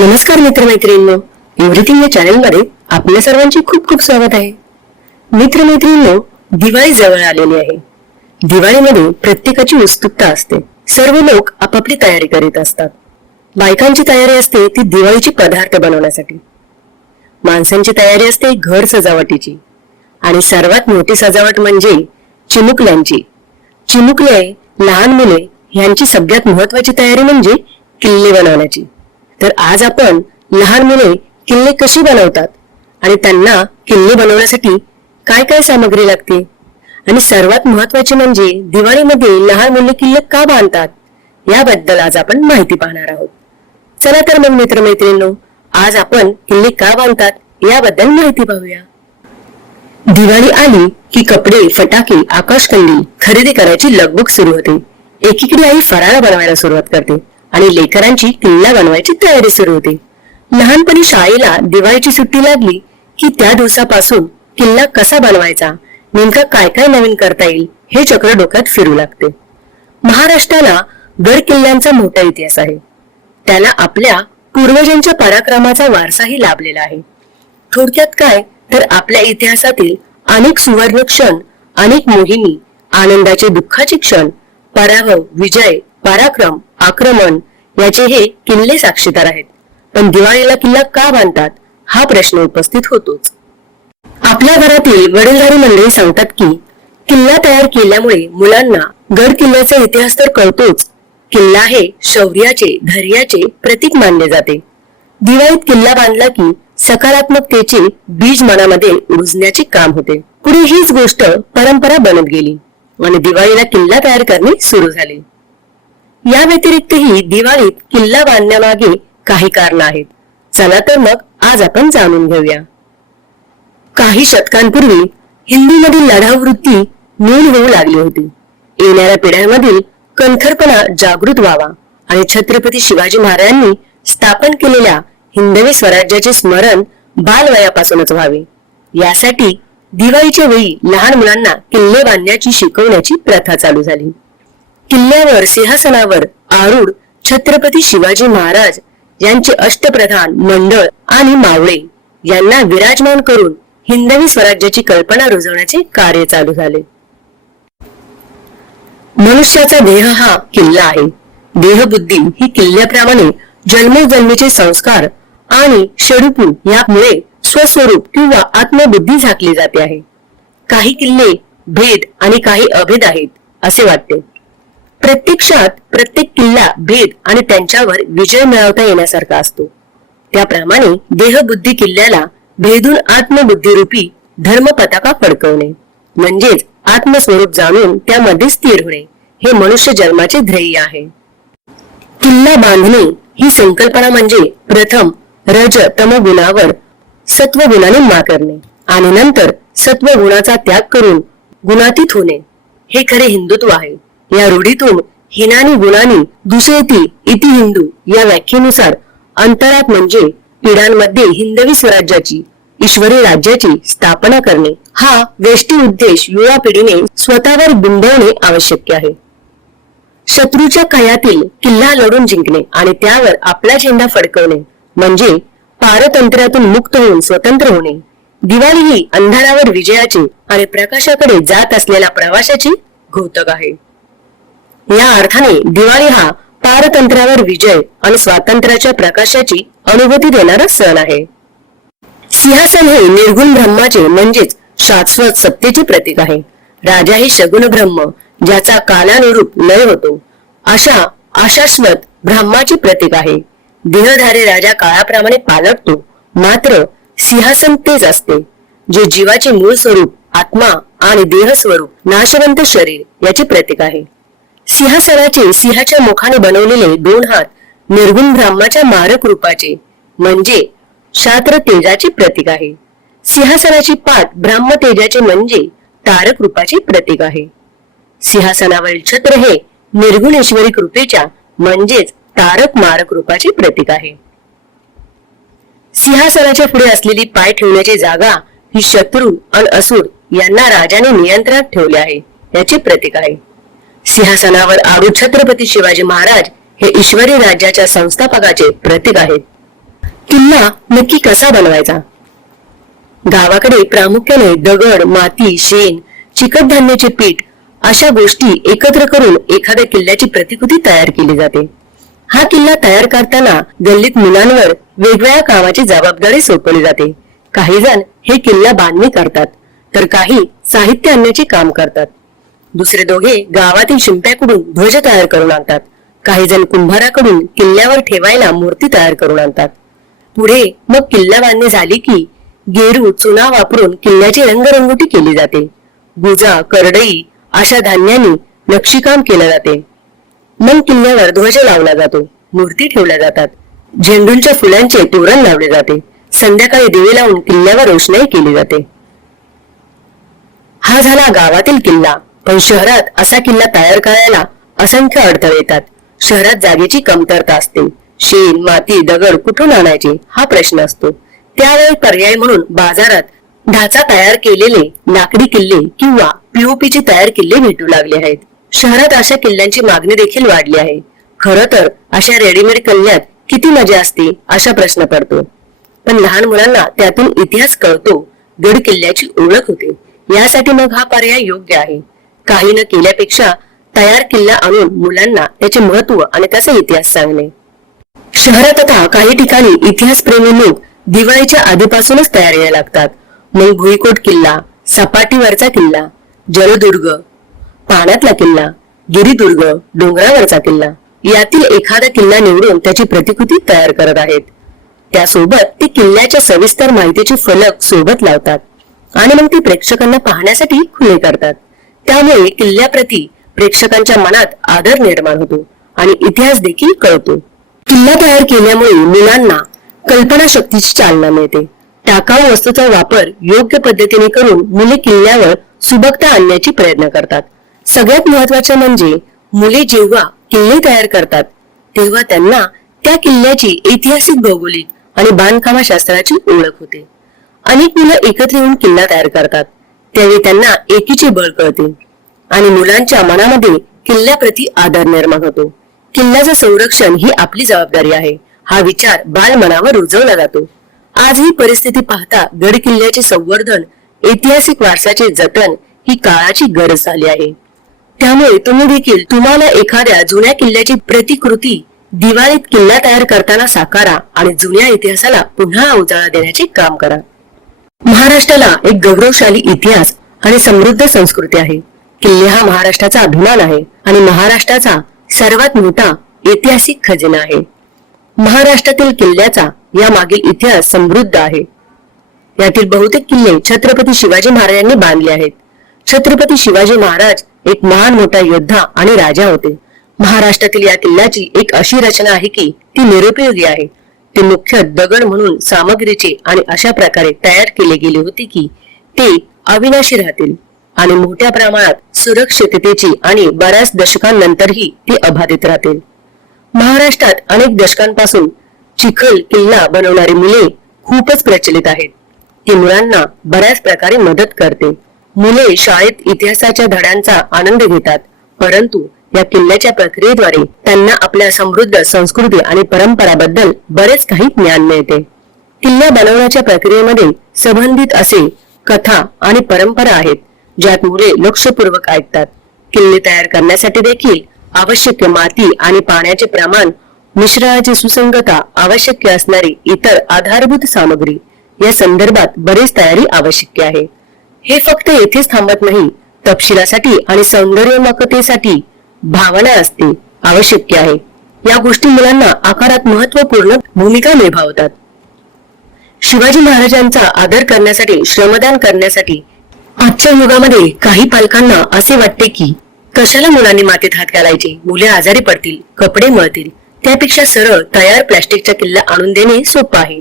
नमस्कार मित्रमैत्रिणींनो. एव्हरीथिंग या चॅनलमध्ये आपल्या सर्वांचे खूप खूप स्वागत आहे. मित्रमैत्रिणींनो दिवाळी जवळ आलेली आहे. दिवाळीमध्ये प्रत्येकाची उत्सुकता असते. सर्व लोक आपापली तयारी करीत असतात. बायकांची तयारी असते ती दिवाळीची पदार्थ बनवण्यासाठी. माणसांची तयारी असते घर सजावटीची. आणि सर्वात मोठी सजावट म्हणजे चिमुकल्यांची. चिमुकले लहान मुले यांची सगळ्यात महत्वाची तयारी म्हणजे किल्ले बनवण्याची. तर आज आपण लहान मुले किल्ले कशी बनवतात आणि त्यांना किल्ले बनवण्यासाठी काय काय सामग्री लागते? आणि सर्वात महत्त्वाचे म्हणजे दिवाळीमध्ये लहान मुले किल्ले का बांधतात? याबद्दल आज आपण माहिती पाहणार आहोत. चला तर मग मित्रमैत्रिणींनो आज आपण किल्ले का बांधतात याबद्दल माहिती पाहूया. दिवाळी आली की कपडे फटाके आकाशकंदी खरेदी करायची लगबग सुरू होते. एकीकडे आई फराळ बनवायला सुरुवात करते. आणि लेकरांची किल्ला बनवायची तयारी सुरू होते. लहानपणी शाळेला दिवाळीची सुट्टी लागली की त्या दिवसापासून किल्ला कसा बनवायचा नेमका काय काय नवीन करता येईल हे चक्र डोक्यात फिरू लागते. महाराष्ट्राला गड किल्ल्यांचा मोठा इतिहास आहे. त्याला आपल्या पूर्वजांच्या पराक्रमाचा वारसाही लाभलेला आहे. थोडक्यात काय तर आपल्या इतिहासातील अनेक सुवर्ण क्षण अनेक मोहिनी आनंदाचे दुःखाचे क्षण पराभव विजय पराक्रम आक्रमण याचे हे किल्ले साक्षीदार आहेत. पण दिवाळीला किल्ला का बांधतात? हा प्रश्न उपस्थित होतोच. आपल्या घरातील वडीलधारी मंडळी सांगतात की किल्ला तयार केल्यामुळे मुलांना गड किल्ल्याचा इतिहास तर कळतोच. किल्ला हे शौर्याचे धैर्याचे प्रतीक मानले जाते. दिवाळीत किल्ला बांधला की सकारात्मकतेचे बीज मनामध्ये रुजण्याचे काम होते. पुढे हीच गोष्ट परंपरा बनत गेली. आणि दिवाळीला किल्ला तयार करणे सुरू झाले. या व्यतिरिक्तही दिवाळीत किल्ला बांधण्यामागे काही कारण आहेत. चला तर मग आज आपण जाणून घेऊया. काही शतकांपूर्वी हिंदीमधील लढाऊ वृत्ती नील होऊ लागली होती. येणाऱ्या पिढ्यांमधील कणखरपणा जागृत व्हावा आणि छत्रपती शिवाजी महाराजांनी स्थापन केलेल्या हिंदवी स्वराज्याचे स्मरण बालवयापासूनच व्हावे. यासाठी दिवाळीच्या वेळी लहान मुलांना किल्ले बांधण्याची शिकवण्याची प्रथा चालू झाली. किल्ल्यावर सिंहासनावर आरूढ छत्रपती शिवाजी महाराज यांचे अष्टप्रधान मंडळ आणि मावळे यांना विराजमान करून हिंदवी स्वराज्याची कल्पना रुजवण्याचे कार्य चालू झाले. मनुष्याचा देह हा किल्ला आहे. देहबुद्धी ही किल्ल्याप्रमाणे जन्मोजन्मीचे संस्कार आणि षडूपू यामुळे स्वस्वरूप किंवा आत्मबुद्धी झाकली जाते आहे. काही किल्ले भेद आणि काही अभेद आहेत असे वाटते. प्रत्यक्षात प्रत्येक किल्ला भेद आणि त्यांच्यावर विजय मिळवता येण्यासारखा असतो. त्याप्रमाणे देहबुद्धी किल्ल्याला भेदून आत्मबुद्धीरूपी धर्म पताका फडकवणे म्हणजेच आत्मस्वरूप जाणून त्यामध्ये स्थिर होणे हे मनुष्य जन्माचे ध्येय आहे. किल्ला बांधणे ही संकल्पना म्हणजे प्रथम रज तम गुणावर सत्व गुणाने मा करणे आणि नंतर सत्व गुणाचा त्याग करून गुणातीत होणे हे खरे हिंदुत्व आहे. या रूढीतून हिनानी गुणानी दुसरेती इति हिंदू या व्याख्येनुसार अंतरात म्हणजे पिढ्यांमध्ये हिंदवी स्वराज्याची ईश्वरी राज्याची स्थापना करणे. हा वेष्टी उद्देश युवा पिढीने स्वतःवर बिंबवणे आवश्यक आहे. शत्रूच्या कयातील किल्ला लढून जिंकणे आणि त्यावर आपला झेंडा फडकवणे म्हणजे पारतंत्र्यातून मुक्त होऊन स्वतंत्र होणे. दिवाळी ही अंधारावर विजयाची आणि प्रकाशाकडे जात असलेल्या प्रवाशाची घोतक आहे. या अर्थाने दिवाळी हा पारतंत्र्यावर विजय आणि स्वातंत्र्याच्या प्रकाशाची अनुभूती देणारा सण आहे. सिंहासन हे निर्गुण ब्रह्माचे म्हणजेच शाश्वत सत्तेचे प्रतीक आहे. राजा हे शगुन ब्रह्म ज्याचा कालानुरूप लय होतो. अशा अशाश्वत ब्रह्माचे प्रतीक आहे. दिनधारे राजा काळाप्रमाणे पालटतो मात्र सिंहासन तेच असते जे जीवाचे मूळ स्वरूप आत्मा आणि देह स्वरूप नाशवंत शरीर याचे प्रतीक आहे. सिंहासनाचे सिंहाच्या मुखाने बनवलेले दोन हात निर्गुण ब्राह्माच्या मारक रूपाचे म्हणजे शात्र तेजाचे प्रतीक आहे. सिंहासनाची पाठ ब्राह्म तेजाचे म्हणजे तारक रूपाचे प्रतीक आहे. सिंहासनावरील छत्र हे निर्गुणेश्वरी कृपेच्या म्हणजेच तारक मारक रूपाचे प्रतीक आहे. सिंहासनाच्या पुढे असलेली पाय ठेवण्याची जागा ही शत्रू आणि असुर यांना राजाने नियंत्रणात ठेवले आहे याचे प्रतीक आहे. सिंहासनावर आरू छत्रपती शिवाजी महाराज हे ईश्वरी राज्याच्या संस्थापकाचे प्रतीक आहेत. किल्ला नक्की कसा बनवायचा? गावाकडे प्रामुख्याने दगड माती शेण चिकट धान्याचे पीठ अशा गोष्टी एकत्र करून एखाद्या किल्ल्याची प्रतिकृती तयार केली जाते. हा किल्ला तयार करताना गल्लीत मुलांवर वेगवेगळ्या कामाची जबाबदारी सोपवली जाते. काही जण हे किल्ला बांधणी करतात तर काही साहित्य आणण्याचे काम करतात. दुसरे दोघे गावातील शिंप्याकडून ध्वज तयार करून आणतात. काही जण कुंभाराकडून किल्ल्यावर ठेवायला मूर्ती तयार करून आणतात. पुढे मग किल्ला बांधणी झाली की गेरू चुना वापरून किल्ल्याची रंगरंगोटी केली जाते. गुजा करडई अशा धान्यांनी नक्षीकाम केलं जाते. मग किल्ल्यावर ध्वज लावला जातो मूर्ती ठेवल्या जातात. झेंडूंच्या फुलांचे तोरण लावले जाते. संध्याकाळी दिवे लावून किल्ल्यावर रोषणाई केली जाते. हा झाला गावातील किल्ला. पण शहरात असा किल्ला तयार करायला असंख्य अडथळे येतात. शहरात जागेची कमतरता असते. शेण माती दगड कुठून आणायचे? हा प्रश्न असतो. त्यावेळी पर्याय म्हणून बाजारात ढाचा तयार केलेले लाकडी किल्ले किंवा पीओपीचे तयार किल्ले भेटू लागले आहेत. शहरात अशा किल्ल्यांची मागणी देखील वाढली आहे. खरं तर अशा रेडीमेड किल्ल्यात किती मजा असते असा प्रश्न पडतो. पण लहान मुलांना त्यातून इतिहास कळतो. गड किल्ल्याची ओळख होते. यासाठी मग हा पर्याय योग्य आहे. काही न केल्यापेक्षा तयार किल्ला आणून मुलांना त्याचे महत्त्व आणि त्याचा इतिहास सांगणे. शहरात आता काही ठिकाणी इतिहासप्रेमी लोक दिवाळीच्या आधीपासूनच तयार यायला लागतात. मग भुईकोट किल्ला सपाटीवरचा किल्ला जलदुर्ग पाण्यातला किल्ला गिरिदुर्ग डोंगरावरचा किल्ला यातील एखादा किल्ला निवडून त्याची प्रतिकृती तयार करत आहेत. त्यासोबत ते किल्ल्याच्या सविस्तर माहितीचे फलक सोबत लावतात आणि मग ते प्रेक्षकांना पाहण्यासाठी खुले करतात. त्यामुळे किल्ल्याप्रती प्रेक्षकांच्या मनात आदर निर्माण होतो आणि इतिहास देखील कळतो. किल्ला तयार केल्यामुळे मुलांना कल्पना शक्तीची चालना मिळते. टाकाऊ वस्तूचा वापर योग्य पद्धतीने करून मुले किल्ल्यावर सुबकता आणण्याची प्रयत्न करतात. सगळ्यात महत्त्वाचे म्हणजे मुले जेव्हा किल्ले तयार करतात तेव्हा त्यांना त्या किल्ल्याची ऐतिहासिक भौगोलिक आणि बांधकामशास्त्राची ओळख होते. अनेक मुलं एकत्र येऊन किल्ला तयार करतात. त्यावेळी त्यांना एकीचे बळ कळते. आणि मुलांच्या मनामध्ये किल्ल्याप्रती आदर निर्माण होतो. किल्ल्याचं संरक्षण ही आपली जबाबदारी आहे. हा विचार बाल मनावर रुजवला जातो. आज ही परिस्थिती पाहता गड किल्ल्याचे संवर्धन ऐतिहासिक वारसाचे जतन ही काळाची गरज झाली आहे. त्यामुळे तुम्ही देखील तुम्हाला एखाद्या जुन्या किल्ल्याची प्रतिकृती दिवाळीत किल्ला तयार करताना साकारा आणि जुन्या इतिहासाला पुन्हा उजाळा देण्याचे काम करा. महाराष्ट्राला एक गौरवशाली इतिहास आणि समृद्ध संस्कृती आहे. किल्ले हा महाराष्ट्राचा अभिमान आहे आणि महाराष्ट्राचा सर्वात मोठा ऐतिहासिक खजिना आहे. महाराष्ट्रातील किल्ल्याचा या मागील इतिहास समृद्ध आहे. यातील बहुतेक किल्ले छत्रपती शिवाजी महाराजांनी बांधले आहेत. छत्रपती शिवाजी महाराज एक महान मोठा योद्धा आणि राजा होते. महाराष्ट्रातील या किल्ल्याची एक अशी रचना आहे की ती निरुपयोगी आहे. ते मुख्य दगड म्हणून सामग्रीचे आणि अशा प्रकारे तयार केले गेले होते की ते अविनाशी राहतील आणि मोठ्या प्रमाणात सुरक्षिततेची आणि बऱ्याच दशकांनंतरही ती अबाधित राहतील. महाराष्ट्रात अनेक दशकांपासून चिखल किल्ला बनवणारी मुले खूपच प्रचलित आहेत. ती मुलांना बऱ्याच प्रकारे मदत करते. मुले शाळेत इतिहासाच्या धड्यांचा आनंद घेतात. परंतु या किल्ल्याच्या प्रक्रियेद्वारे त्यांना आपल्या समृद्ध संस्कृती आणि परंपराबद्दल बरेच काही ज्ञान मिळते. किल्ला बनवण्याच्या प्रक्रियेमध्ये संबंधित असे कथा आणि परंपरा आहेत ज्यात मुले लक्षपूर्वक ऐकतात. किल्ले तयार करण्यासाठी देखील आवश्यक माती आणि पाण्याचे प्रमाण मिश्रणाची सुसंगता आवश्यक असणारी इतर आधारभूत सामग्री या संदर्भात बरीच तयारी आवश्यक आहे. हे फक्त येथेच थांबत नाही तपशिलासाठी आणि सौंदर्यमकतेसाठी भावना असते आवश्यक आहे. या गोष्टी मुलांना आकारात महत्त्वपूर्ण भूमिका निभावतात. शिवाजी महाराजांचा आदर करण्यासाठी श्रमदान करण्यासाठी आजच्या युगामध्ये काही पालकांना असे वाटते की कशाला मुलांनी मातीत हात घालायचे? मुले आजारी पडतील कपडे मळतील. त्यापेक्षा सरळ तयार प्लास्टिकचा किल्ला आणून देणे सोपं आहे.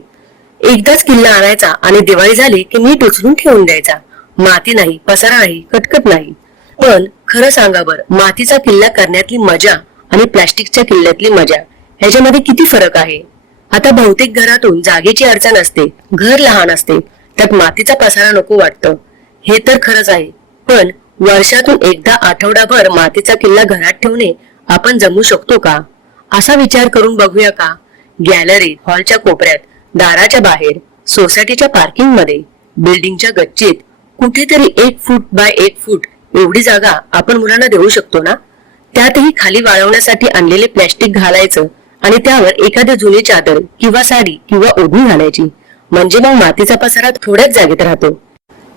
एकदाच किल्ला आणायचा आणि दिवाळी झाली की नीट उचलून ठेवून द्यायचा. माती नाही पसारा नाही कटकट नाही. पण खरं सांगा बर मातीचा किल्ला करण्यातली मजा आणि प्लास्टिकच्या किल्ल्यातली मजा ह्याच्यामध्ये किती फरक आहे? आता बहुतेक घरातून जागेची अडचण असते घर लहान असते त्यात मातीचा पसारा नको वाटतं. हे तर खरंच आहे. पण वर्षातून एकदा आठवडाभर मातीचा किल्ला घरात ठेवणे आपण जमू शकतो का? असा विचार करून बघूया का? गॅलरी हॉलच्या कोपऱ्यात दाराच्या बाहेर सोसायटीच्या पार्किंगमध्ये बिल्डिंगच्या गच्चीत कुठेतरी एक फूट बाय एक फूट एवढी जागा आपण मुलांना देऊ शकतो ना? त्यातही खाली वाळवण्यासाठी आणलेले प्लॅस्टिक घालायचं आणि त्यावर एखादी जुनी चादर किंवा साडी किंवा ओढणी घालायची. म्हणजे मग मातीचा पसारा थोड्याच जागेत राहतो.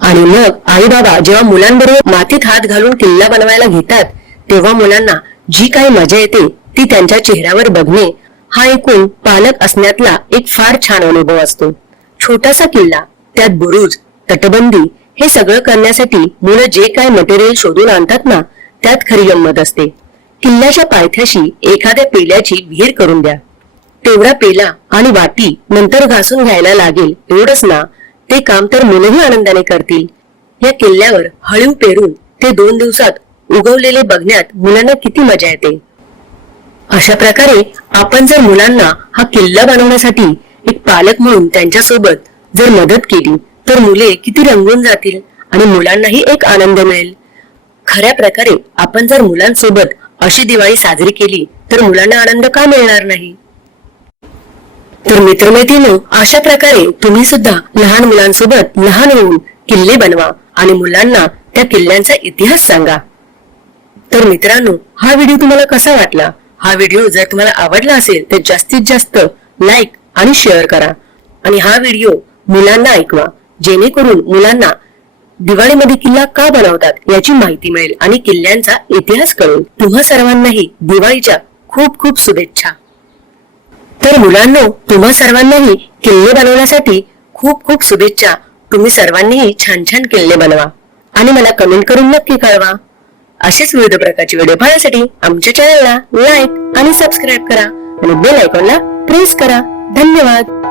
आणि मग आई बाबा जेव्हा मुलांबरोबर मातीत हात घालून किल्ला बनवायला घेतात तेव्हा मुलांना जी काही मजा येते ती त्यांच्या चेहऱ्यावर बघणे हा एकूण पालक असण्यातला एक फार छान अनुभव असतो. छोटासा किल्ला त्यात बुरुज तटबंदी हे सगळं करण्यासाठी मुलं जे काय मटेरियल शोधून आणतात ना त्यात खरी गंमत असते. किल्ल्याच्या पायथ्याशी एखाद्या पेल्याची विहीर करून द्या. तेवढा पेला आणि वाटी नंतर घासून घ्यायला लागेल एवढंच ना ते काम तर मुलंही आनंदाने करतील. या किल्ल्यावर हळीव पेरून ते दोन दिवसात उगवलेले बघण्यात मुलांना किती मजा येते. अशा प्रकारे आपण जर मुलांना हा किल्ला बनवण्यासाठी एक पालक म्हणून त्यांच्यासोबत जर मदत केली तर मुले किती रंगून जातील आणि मुलांनाही एक आनंद मिळेल. खऱ्या प्रकारे आपण जर मुलांसोबत अशी दिवाळी साजरी केली तर मुलांना आनंद का मिळणार नाही? तर मित्रमैत्रिणी अशा प्रकारे तुम्ही सुद्धा लहान मुलांसोबत लहान होऊन किल्ले बनवा आणि मुलांना त्या किल्ल्यांचा इतिहास सांगा. तर मित्रांनो हा व्हिडिओ तुम्हाला कसा वाटला? हा व्हिडिओ जर तुम्हाला आवडला असेल तर जास्तीत जास्त लाईक आणि शेअर करा. आणि हा व्हिडिओ मुलांना ऐकवा. जेणेकरून मुलांना दिवाळीमध्ये किल्ला का बनवतात याची माहिती मिळेल आणि किल्ल्यांचा इतिहास कळेल. तुम्हा सर्वांनाही दिवाळीच्या खूप खूप शुभेच्छा. तर मुलांनो तुम्हा सर्वांनाही किल्ले बनवण्यासाठी खूप खूप शुभेच्छा. तुम्ही सर्वांनीही छान छान किल्ले बनवा. आणि मला कमेंट करून नक्की कळवा. असेच विविध प्रकारचे व्हिडिओ पाहण्यासाठी आमच्या चॅनलला लाईक आणि सबस्क्राईब करा. आणि बेल आयकॉनला प्रेस करा. धन्यवाद.